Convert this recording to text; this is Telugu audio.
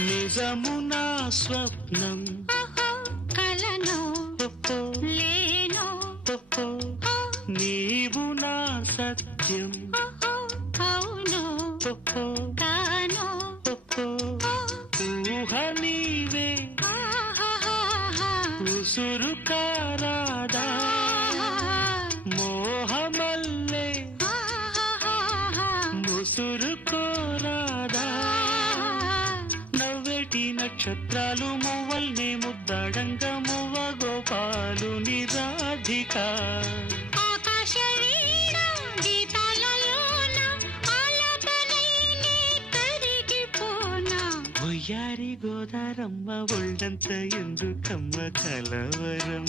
నిజమునా స్వప్నం కలను లేను నీవు నా సత్యం అవును తాను ఊహ నీవే ఉసురు కారాదా మోహమల్లే ముసురు కోరాదా నవ్వేటి నక్షత్రాలు మువ్వల్ని ముద్దాడంగా మువ్వ గోపాలు నిరాధిక ఒయ్యారి గోదారమ్మ ఒళ్ళంత ఎందుకమ్మ కలవరం